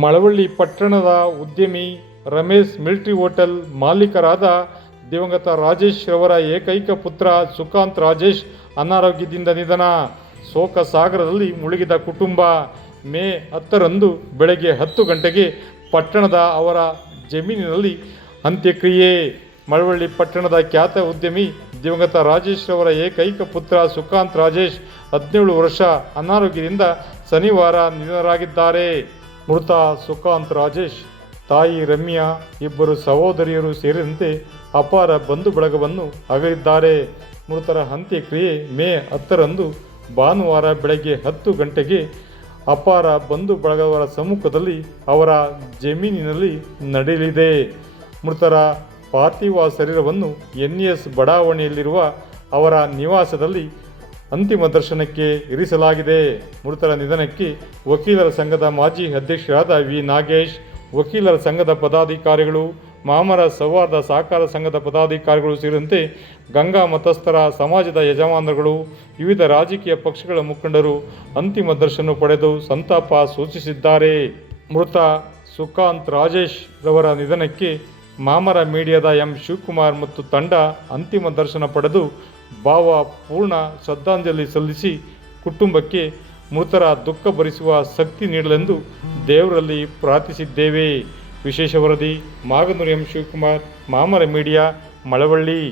ಮಳವಳ್ಳಿ ಪಟ್ಟಣದ ಉದ್ಯಮಿ Ramesh military hotel ಮಾಲೀಕರಾದ ದಿವಂಗತ ರಾಜೇಶ್ ರವರ ಏಕೈಕ ಪುತ್ರ ಸುಕಾಂತ್ ರಾಜೇಶ್ ಅನಾರೋಗ್ಯದಿಂದ ನಿಧನ. ಶೋಕ ಸಾಗರದಲ್ಲಿ ಮುಳುಗಿದ ಕುಟುಂಬ. ಮೇ 10ರಂದು ಬೆಳಗ್ಗೆ 10 ಗಂಟೆಗೆ ಪಟ್ಟಣದ ಅವರ ಜಮೀನಿನಲ್ಲಿ ಅಂತ್ಯಕ್ರಿಯೆ. ಮಳವಳ್ಳಿ ಪಟ್ಟಣದ ಖ್ಯಾತ ಉದ್ಯಮಿ ದಿವಂಗತ ರಾಜೇಶ್ ರವರ ಏಕೈಕ ಪುತ್ರ ಸುಕಾಂತ್ ರಾಜೇಶ್ 17 ವರ್ಷ ಅನಾರೋಗ್ಯದಿಂದ ಶನಿವಾರ ನಿಧನರಾಗಿದ್ದಾರೆ. ಮೃತ ಸುಕಾಂತ್ ರಾಜೇಶ್ ತಾಯಿ ರಮ್ಯಾ, ಇಬ್ಬರು ಸಹೋದರಿಯರು ಸೇರಿದಂತೆ ಅಪಾರ ಬಂಧು ಬಳಗವನ್ನು ಅಗಲಿದ್ದಾರೆ. ಮೃತರ ಅಂತ್ಯಕ್ರಿಯೆ ಮೇ 10ರಂದು ಭಾನುವಾರ ಬೆಳಗ್ಗೆ 10 ಗಂಟೆಗೆ ಅಪಾರ ಬಂಧು ಬಳಗವರ ಸಮ್ಮುಖದಲ್ಲಿ ಅವರ ಜಮೀನಿನಲ್ಲಿ ನಡೆಯಲಿದೆ. ಮೃತರ ಪಾರ್ಥಿವ ಶರೀರವನ್ನು NES ಬಡಾವಣೆಯಲ್ಲಿರುವ ಅವರ ನಿವಾಸದಲ್ಲಿ ಅಂತಿಮ ದರ್ಶನಕ್ಕೆ ಇರಿಸಲಾಗಿದೆ. ಮೃತರ ನಿಧನಕ್ಕೆ ವಕೀಲರ ಸಂಘದ ಮಾಜಿ ಅಧ್ಯಕ್ಷರಾದ ವಿ. ನಾಗೇಶ್, ವಕೀಲರ ಸಂಘದ ಪದಾಧಿಕಾರಿಗಳು, ಮಾಮರ ಸೌಹಾರ್ದ ಸಹಕಾರ ಸಂಘದ ಪದಾಧಿಕಾರಿಗಳು ಸೇರಿದಂತೆ ಗಂಗಾ ಮತಸ್ಥರ ಸಮಾಜದ ಯಜಮಾನರುಗಳು, ವಿವಿಧ ರಾಜಕೀಯ ಪಕ್ಷಗಳ ಮುಖಂಡರು ಅಂತಿಮ ದರ್ಶನ ಪಡೆದು ಸಂತಾಪ ಸೂಚಿಸಿದ್ದಾರೆ. ಮೃತ ಸುಕಾಂತ್ ರಾಜೇಶ್ ರವರ ನಿಧನಕ್ಕೆ ಮಾಮರ ಮೀಡಿಯಾದ ಎಂ. ಶಿವಕುಮಾರ್ ಮತ್ತು ತಂಡ ಅಂತಿಮ ದರ್ಶನ ಪಡೆದು ಭಾವಪೂರ್ಣ ಶ್ರದ್ಧಾಂಜಲಿ ಸಲ್ಲಿಸಿ ಕುಟುಂಬಕ್ಕೆ ಮೃತರ ದುಃಖ ಭರಿಸುವ ಶಕ್ತಿ ನೀಡಲೆಂದು ದೇವರಲ್ಲಿ ಪ್ರಾರ್ಥಿಸಿದ್ದೇವೆ. ವಿಶೇಷ ವರದಿ ಮಾಗನೂರು ಎಂ. ಶಿವಕುಮಾರ್, ಮಾಮರ ಮೀಡಿಯಾ, ಮಳವಳ್ಳಿ.